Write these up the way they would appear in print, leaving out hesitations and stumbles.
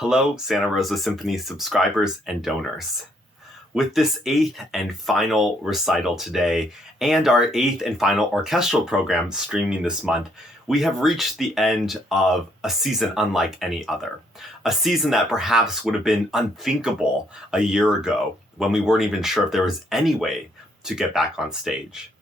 Hello, Santa Rosa Symphony subscribers and donors. With this 8th and final recital today, and our 8th and final orchestral program streaming this month, we have reached the end of a season unlike any other. A season that perhaps would have been unthinkable a year ago, when we weren't even sure if there was any way to get back on stage.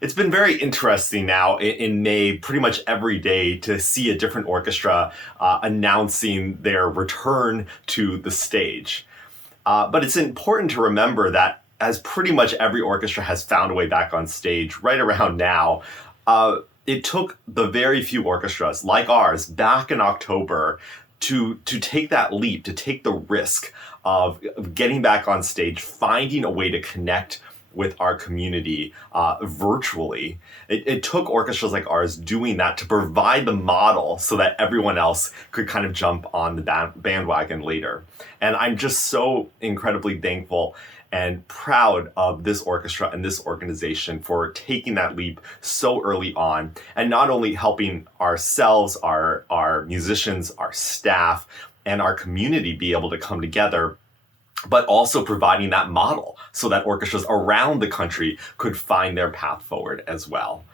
It's been very interesting now in May, pretty much every day, to see a different orchestra announcing their return to the stage. But it's important to remember that as pretty much every orchestra has found a way back on stage right around now, it took the very few orchestras like ours back in October to take that leap, to take the risk of getting back on stage, finding a way to connect with our community virtually. It took orchestras like ours doing that to provide the model so that everyone else could kind of jump on the bandwagon later. And I'm just so incredibly thankful and proud of this orchestra and this organization for taking that leap so early on, and not only helping ourselves, our musicians, our staff, and our community be able to come together, but also providing that model so that orchestras around the country could find their path forward as well.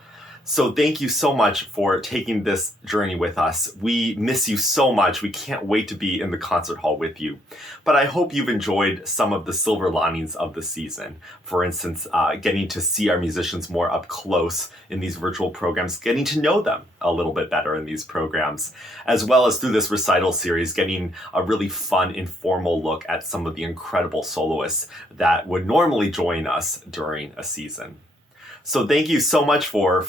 So thank you so much for taking this journey with us. We miss you so much. We can't wait to be in the concert hall with you. But I hope you've enjoyed some of the silver linings of the season. For instance, getting to see our musicians more up close in these virtual programs, getting to know them a little bit better in these programs, as well as through this recital series, getting a really fun, informal look at some of the incredible soloists that would normally join us during a season. So thank you so much for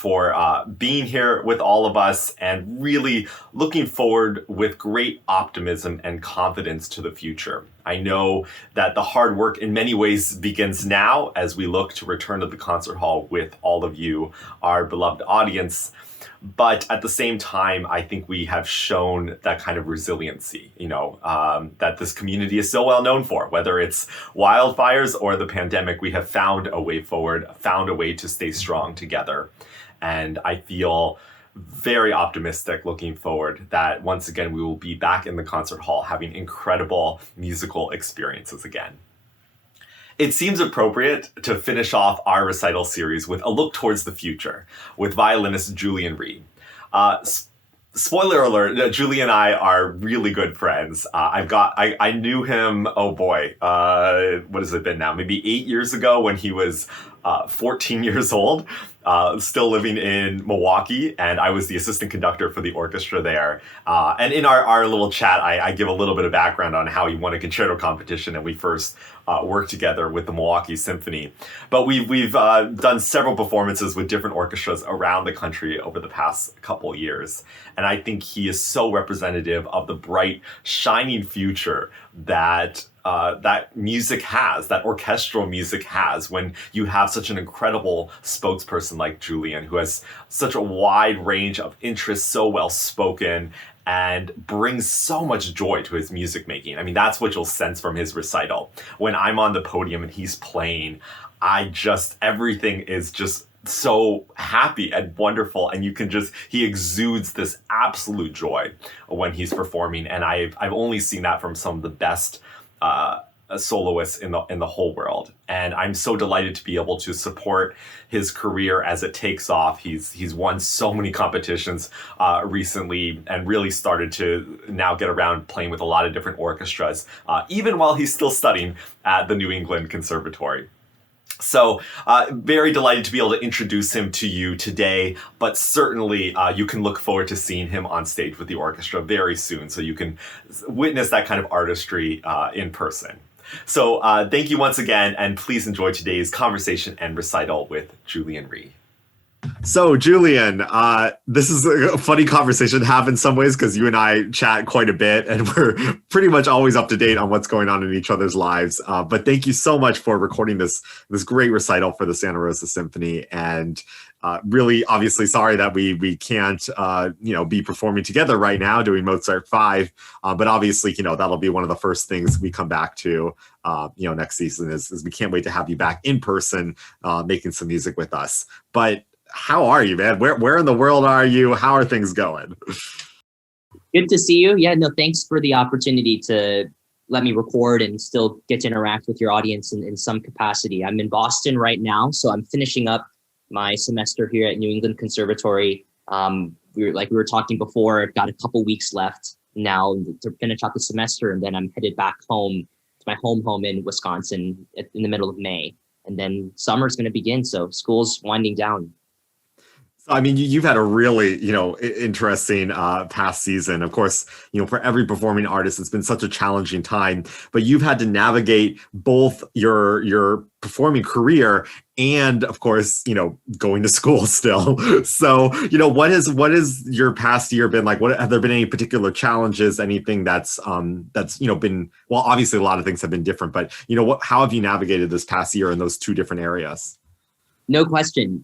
being here with all of us, and really looking forward with great optimism and confidence to the future. I know that the hard work in many ways begins now as we look to return to the concert hall with all of you, our beloved audience. But at the same time, I think we have shown that kind of resiliency, that this community is so well known for. Whether it's wildfires or the pandemic, we have found a way forward, found a way to stay strong together. And I feel very optimistic looking forward that once again, we will be back in the concert hall having incredible musical experiences again. It seems appropriate to finish off our recital series with a look towards the future with violinist Julian Rhee. Spoiler alert, Julie and I are really good friends. I knew him, what has it been now? Maybe 8 years ago when he was 14 years old, still living in Milwaukee, and I was the assistant conductor for the orchestra there. And in our little chat, I give a little bit of background on how he won a concerto competition, and we first worked together with the Milwaukee Symphony. But we've done several performances with different orchestras around the country over the past couple years. And I think he is so representative of the bright, shining future that music has, that orchestral music has, when you have such an incredible spokesperson like Julian, who has such a wide range of interests, so well spoken, and brings so much joy to his music making. I mean, that's what you'll sense from his recital. When I'm on the podium and he's playing, everything is just so happy and wonderful, and he exudes this absolute joy when he's performing. And I've only seen that from some of the best soloists in the whole world, and I'm so delighted to be able to support his career as it takes off. He's won so many competitions recently, and really started to now get around playing with a lot of different orchestras, even while he's still studying at the New England Conservatory. So very delighted to be able to introduce him to you today, but certainly you can look forward to seeing him on stage with the orchestra very soon, so you can witness that kind of artistry in person. So thank you once again, and please enjoy today's conversation and recital with Julian Rhee. So, Julian, this is a funny conversation to have in some ways, because you and I chat quite a bit, and we're pretty much always up to date on what's going on in each other's lives. But thank you so much for recording this great recital for the Santa Rosa Symphony, and really, obviously, sorry that we can't, be performing together right now doing Mozart 5. But obviously, that'll be one of the first things we come back to, next season is we can't wait to have you back in person, making some music with us. But how are you, man? Where in the world are you? How are things going? Good to see you. Yeah, no, thanks for the opportunity to let me record and still get to interact with your audience in some capacity. I'm in Boston right now, so I'm finishing up my semester here at New England Conservatory. We were talking before, I've got a couple weeks left now to finish out the semester, and then I'm headed back home to my home in Wisconsin in the middle of May. And then summer's going to begin, so school's winding down. So, I mean, you've had a really, interesting past season. Of course, for every performing artist, it's been such a challenging time. But you've had to navigate both your performing career and, of course, going to school still. So, what has your past year been like? What have there been any particular challenges? Anything that's been, well, obviously a lot of things have been different, but how have you navigated this past year in those two different areas? No question.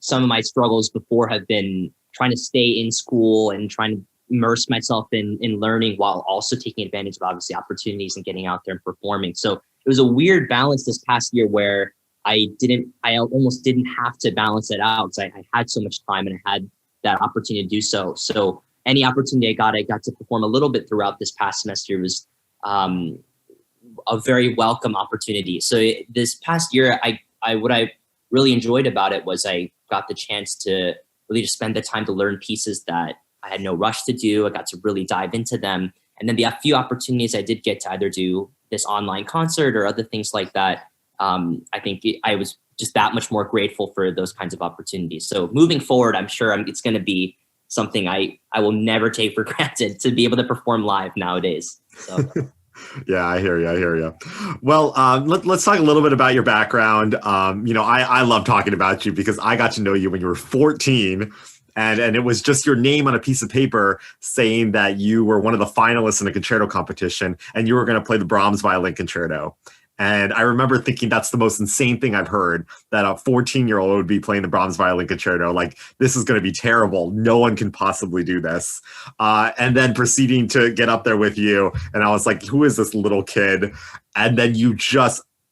Some of my struggles before have been trying to stay in school and trying to immerse myself in learning while also taking advantage of obviously opportunities and getting out there and performing. So it was a weird balance this past year where I almost didn't have to balance it out. So I had so much time and I had that opportunity to do so. So any opportunity I got to perform a little bit throughout this past semester was a very welcome opportunity. So this past year, what I really enjoyed about it was I got the chance to really just spend the time to learn pieces that I had no rush to do. I got to really dive into them. And then the few opportunities I did get to either do this online concert or other things like that, I think I was just that much more grateful for those kinds of opportunities. So moving forward, I'm sure it's going to be something I will never take for granted to be able to perform live nowadays. So. Yeah, I hear you. Well, let's talk a little bit about your background. I love talking about you because I got to know you when you were 14, and it was just your name on a piece of paper saying that you were one of the finalists in a concerto competition and you were going to play the Brahms Violin Concerto. And I remember thinking that's the most insane thing I've heard, that a 14-year-old would be playing the Brahms Violin Concerto. Like, this is going to be terrible. No one can possibly do this. And then proceeding to get up there with you. And I was like, who is this little kid? And then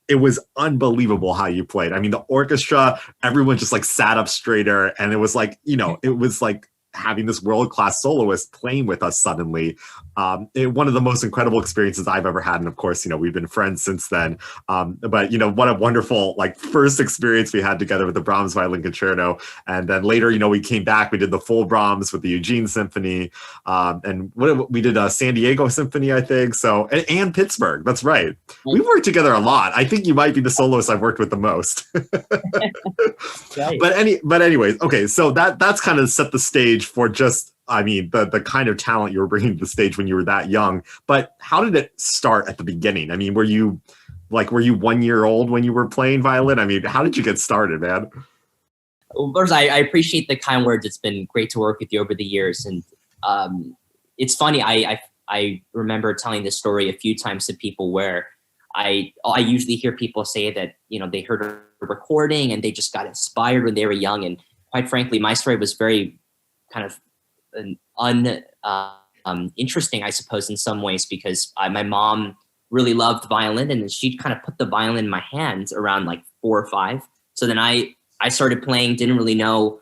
it was unbelievable how you played. I mean, the orchestra, everyone just like sat up straighter. And it was like, it was like having this world-class soloist playing with us suddenly. One of the most incredible experiences I've ever had. And of course, we've been friends since then. But what a wonderful first experience we had together with the Brahms Violin Concerto. And then later, we came back, we did the full Brahms with the Eugene Symphony. And we did a San Diego Symphony, I think. So, and Pittsburgh, that's right. We worked together a lot. I think you might be the soloist I've worked with the most. Right. But anyways, okay. So that's kind of set the stage for just, the kind of talent you were bringing to the stage when you were that young. But how did it start at the beginning? I mean, were you 1 year old when you were playing violin? I mean, how did you get started, man? Well, first, I appreciate the kind words. It's been great to work with you over the years. And it's funny, I remember telling this story a few times to people where I usually hear people say that, they heard a recording and they just got inspired when they were young. And quite frankly, my story was very kind of interesting, I suppose, in some ways, because my mom really loved violin and she kind of put the violin in my hands around 4 or 5. So then I started playing, didn't really know,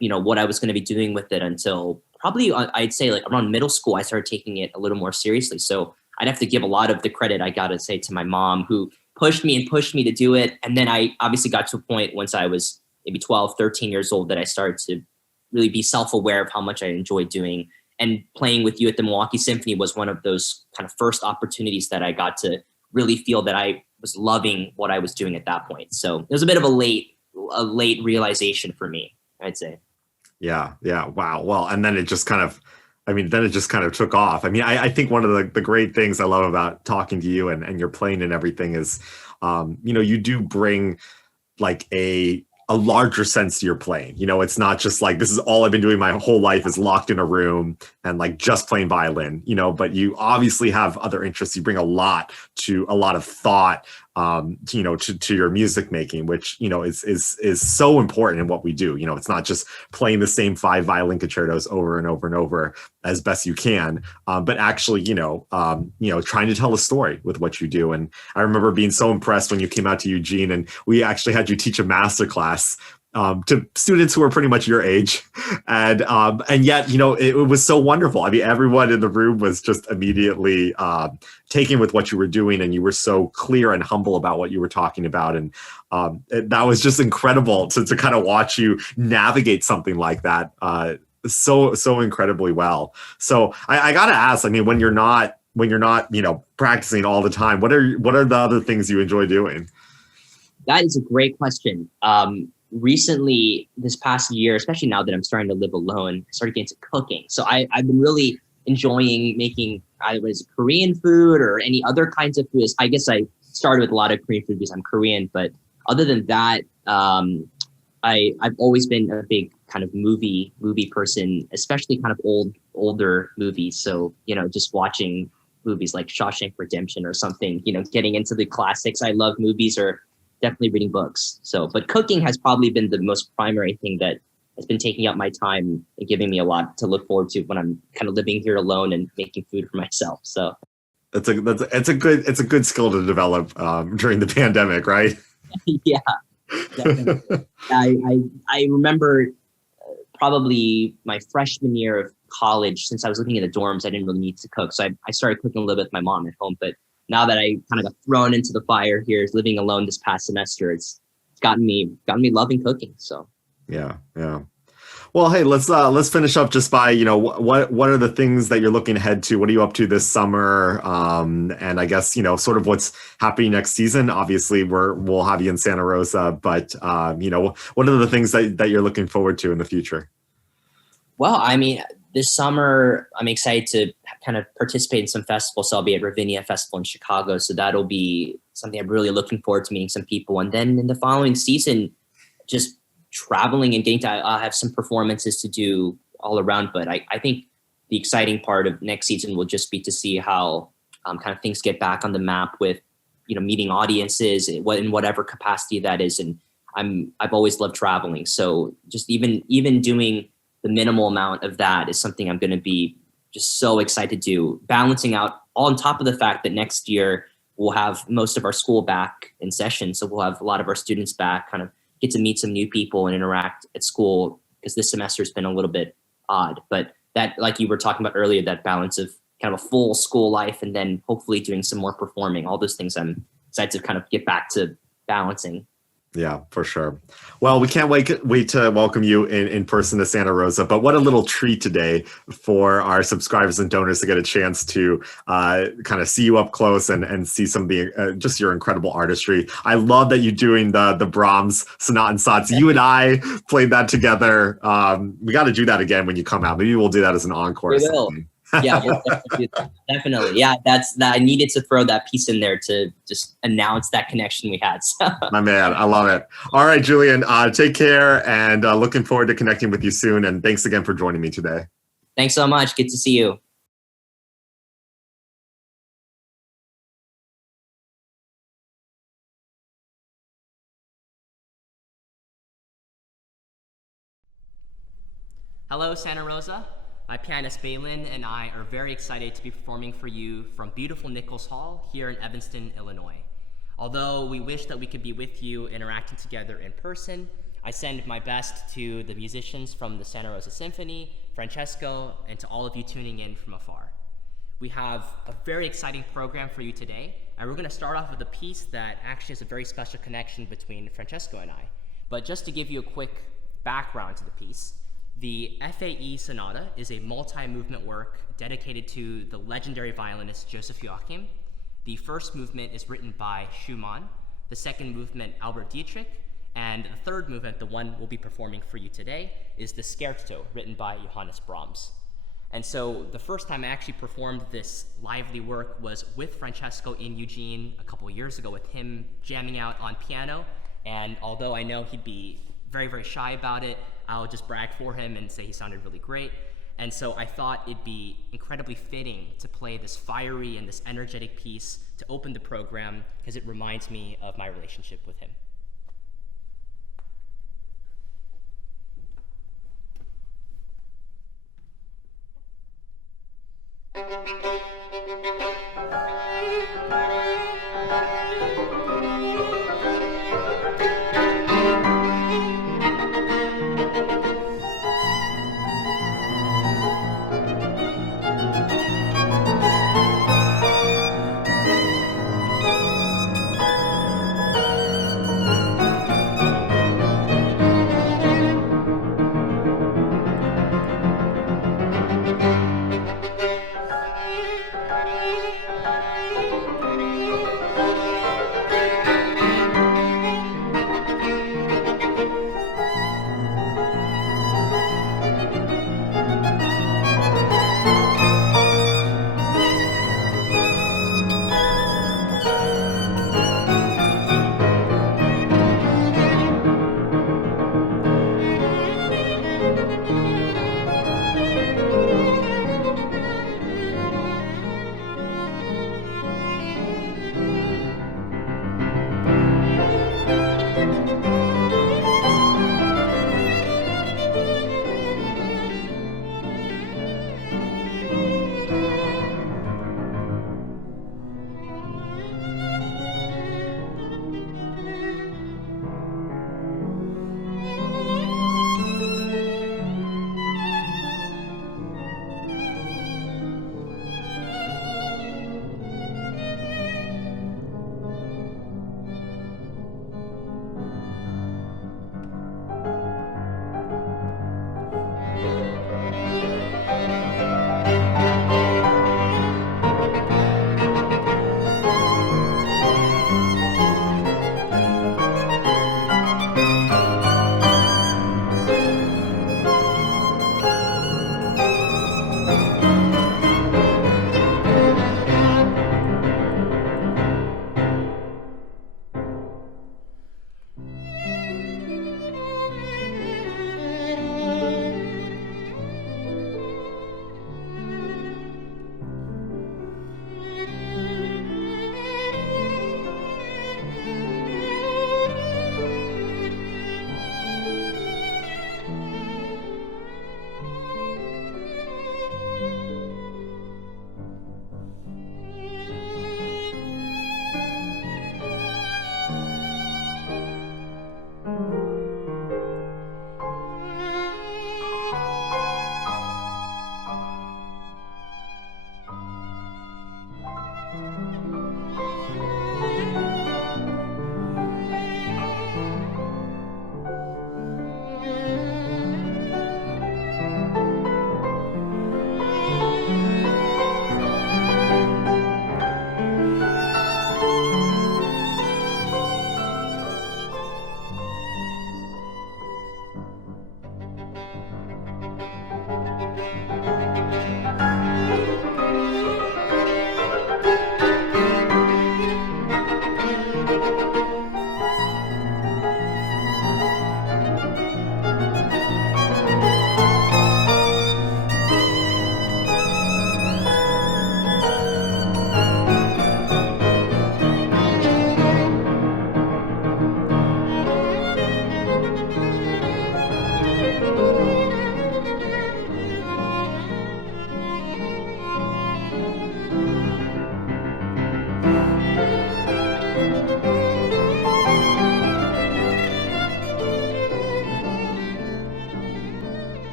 what I was going to be doing with it until probably I'd say around middle school, I started taking it a little more seriously. So I'd have to give a lot of the credit, I got to say, to my mom, who pushed me to do it. And then I obviously got to a point once I was maybe 12, 13 years old that I started to really be self-aware of how much I enjoyed doing. And playing with you at the Milwaukee Symphony was one of those kind of first opportunities that I got to really feel that I was loving what I was doing at that point. So it was a bit of a late realization for me, I'd say. Yeah. Wow. Well, and then it just kind of took off. I mean, I think one of the great things I love about talking to you and your playing and everything is, you do bring a larger sense to your playing. It's not just this is all I've been doing my whole life is locked in a room and just playing violin, but you obviously have other interests. You bring a lot of thought, to your music making, which, is so important in what we do. It's not just playing the same 5 violin concertos over and over and over as best you can, but actually, trying to tell a story with what you do. And I remember being so impressed when you came out to Eugene and we actually had you teach a master class. to students who are pretty much your age, and yet, it was so wonderful. I mean, everyone in the room was just immediately taken with what you were doing, and you were so clear and humble about what you were talking about, and that was just incredible to kind of watch you navigate something like that so incredibly well. So I gotta ask, I mean, when you're not practicing all the time, what are the other things you enjoy doing? That is a great question. Recently, this past year, especially now that I'm starting to live alone, I started getting into cooking. So I've been really enjoying making either Korean food or any other kinds of foods. I guess I started with a lot of Korean food because I'm Korean, but other than that, I've always been a big kind of movie person, especially kind of older movies. So, just watching movies like Shawshank Redemption or something, getting into the classics. I love movies, or definitely reading books. So, but cooking has probably been the most primary thing that has been taking up my time and giving me a lot to look forward to when I'm kind of living here alone and making food for myself. So it's a good skill to develop during the pandemic, right? Yeah, definitely. I remember probably my freshman year of college, since I was living in the dorms, I didn't really need to cook. So I started cooking a little bit with my mom at home, but now that I kind of got thrown into the fire here, living alone this past semester, it's gotten me loving cooking. So yeah. Well, hey, let's finish up just by what are the things that you're looking ahead to? What are you up to this summer? And I guess sort of what's happening next season. Obviously, we'll have you in Santa Rosa, but what are the things that you're looking forward to in the future? Well, I mean, this summer, I'm excited to kind of participate in some festivals. So I'll be at Ravinia Festival in Chicago. So that'll be something I'm really looking forward to, meeting some people. And then in the following season, just traveling and getting to, I'll have some performances to do all around. But I think the exciting part of next season will just be to see how kind of things get back on the map with, meeting audiences in whatever capacity that is. And I've always loved traveling. So just even doing the minimal amount of that is something I'm going to be just so excited to do, balancing out all on top of the fact that next year we'll have most of our school back in session. So we'll have a lot of our students back, kind of get to meet some new people and interact at school, because this semester has been a little bit odd. But that, like you were talking about earlier, that balance of kind of a full school life and then hopefully doing some more performing, all those things I'm excited to kind of get back to balancing. Yeah, for sure. Well, we can't wait to welcome you in person to Santa Rosa, but what a little treat today for our subscribers and donors to get a chance to kind of see you up close and see some of the just your incredible artistry. I love that you're doing the Brahms Sonatensatz. You and I played that together. We got to do that again when you come out. Maybe we'll do that as an encore. We will. Yeah, we'll definitely. Yeah, I needed to throw that piece in there to just announce that connection we had. So. My man, I love it. All right, Julian, take care, and looking forward to connecting with you soon. And thanks again for joining me today. Thanks so much. Good to see you. Hello, Santa Rosa. My pianist Beilin and I are very excited to be performing for you from beautiful Nichols Hall here in Evanston, Illinois. Although we wish that we could be with you interacting together in person, I send my best to the musicians from the Santa Rosa Symphony, Francesco, and to all of you tuning in from afar. We have a very exciting program for you today, and we're going to start off with a piece that actually has a very special connection between Francesco and I. But just to give you a quick background to the piece, the FAE Sonata is a multi-movement work dedicated to the legendary violinist Joseph Joachim. The first movement is written by Schumann, the second movement Albert Dietrich, and the third movement, the one we'll be performing for you today, is the Scherzo, written by Johannes Brahms. And so the first time I actually performed this lively work was with Francesco in Eugene a couple years ago, with him jamming out on piano. And although I know he'd be very, very shy about it, I'll just brag for him and say he sounded really great. And so I thought it'd be incredibly fitting to play this fiery and this energetic piece to open the program, because it reminds me of my relationship with him.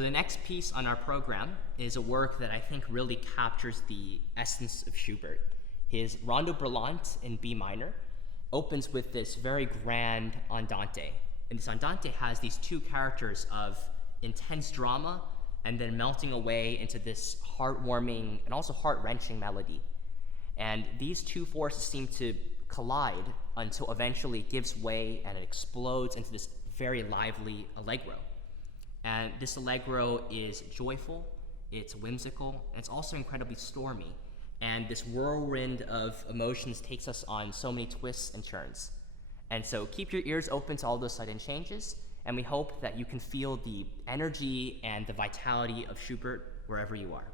So the next piece on our program is a work that I think really captures the essence of Schubert. His Rondo Brillante in B minor opens with this very grand andante. And this andante has these two characters of intense drama and then melting away into this heartwarming and also heart-wrenching melody. And these two forces seem to collide until eventually it gives way and it explodes into this very lively allegro. And this allegro is joyful, it's whimsical, and it's also incredibly stormy. And this whirlwind of emotions takes us on so many twists and turns. And so keep your ears open to all those sudden changes, and we hope that you can feel the energy and the vitality of Schubert wherever you are.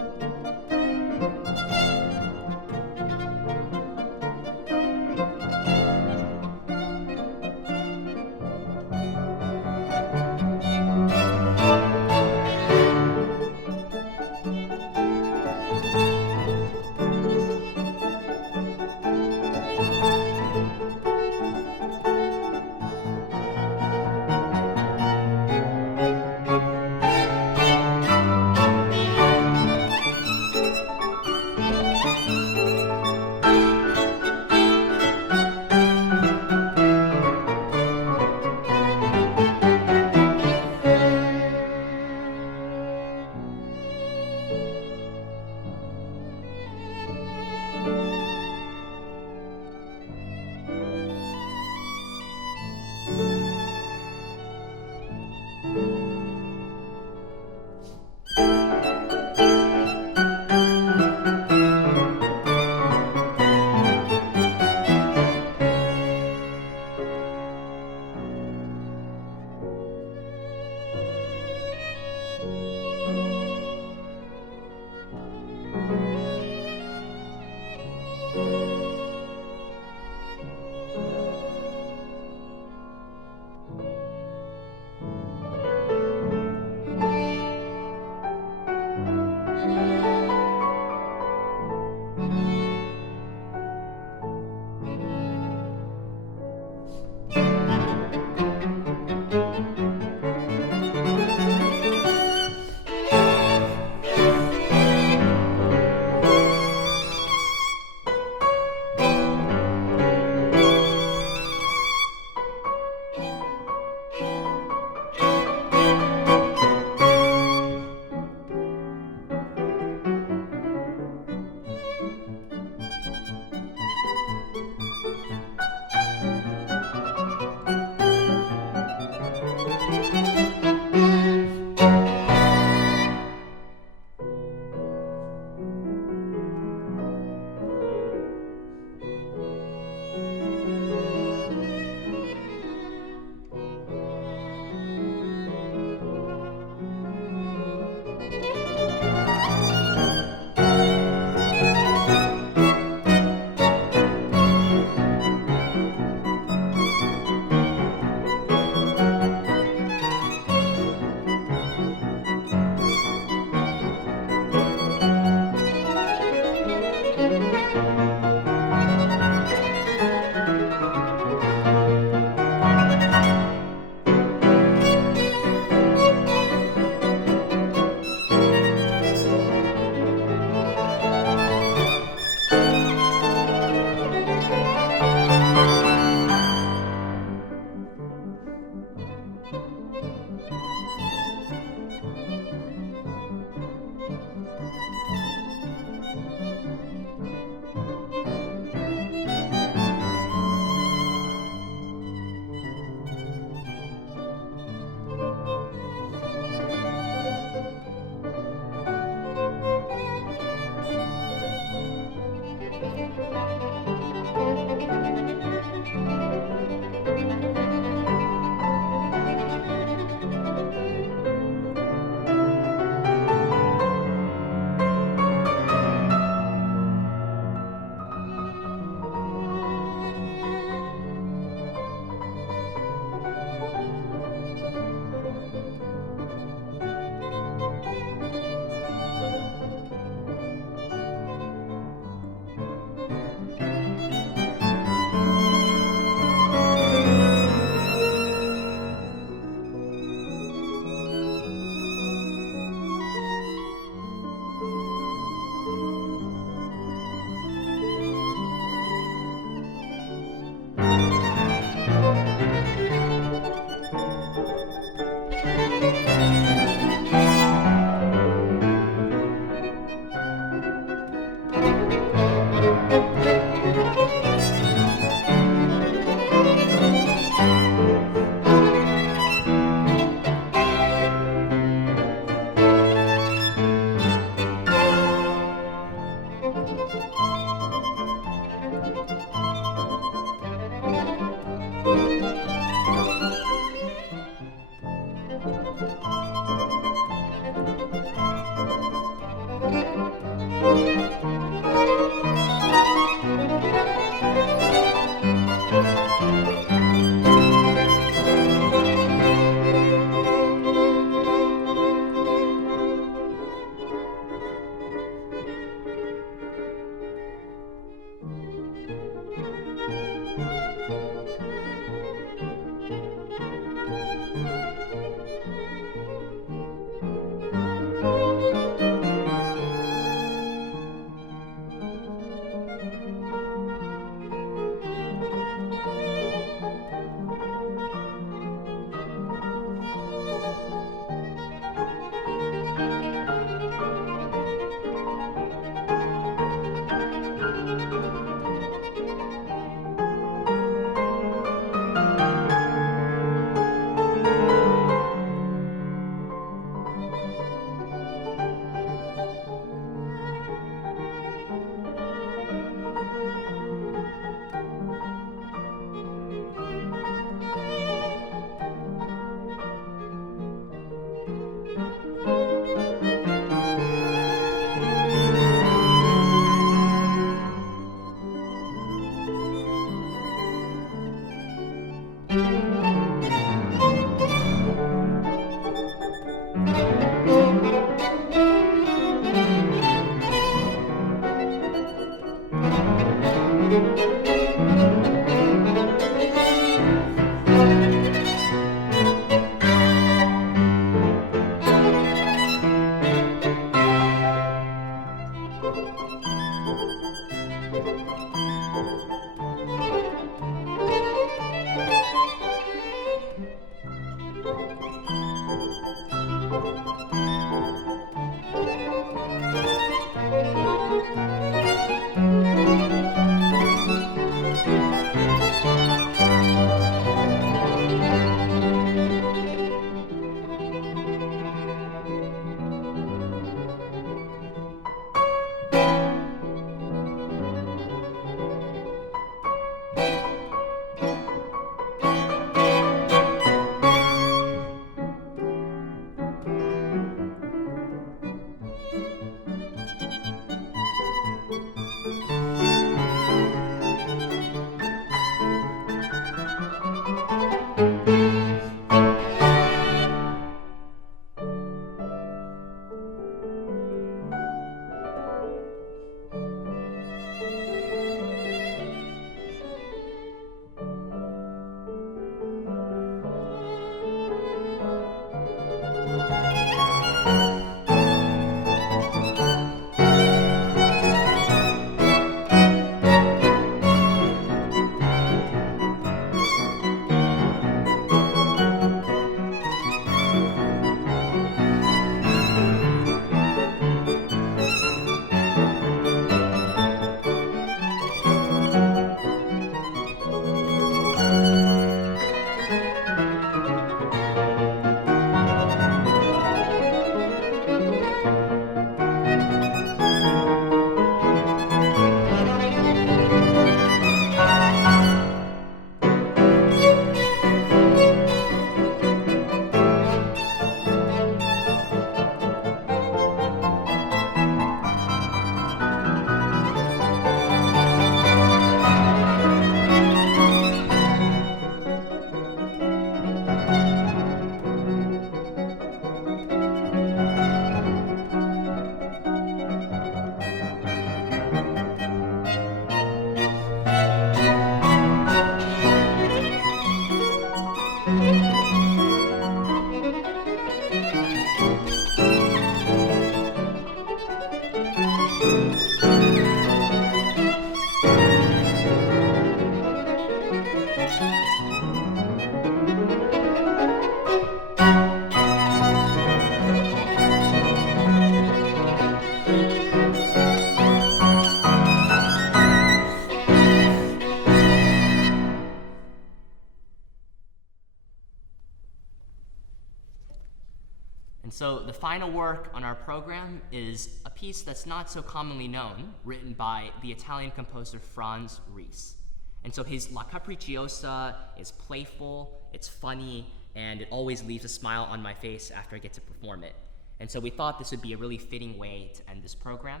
And so the final work on our program is a piece that's not so commonly known, written by the Italian composer FRANZ Ries. And so his La Capricciosa is playful, it's funny, and it always leaves a smile on my face after I get to perform it. And so we thought this would be a really fitting way to end this program.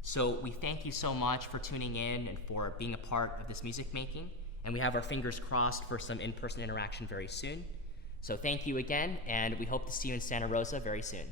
So we thank you so much for tuning in and for being a part of this music making. And we have our fingers crossed for some in-person interaction very soon. So thank you again, and we hope to see you in Santa Rosa very soon.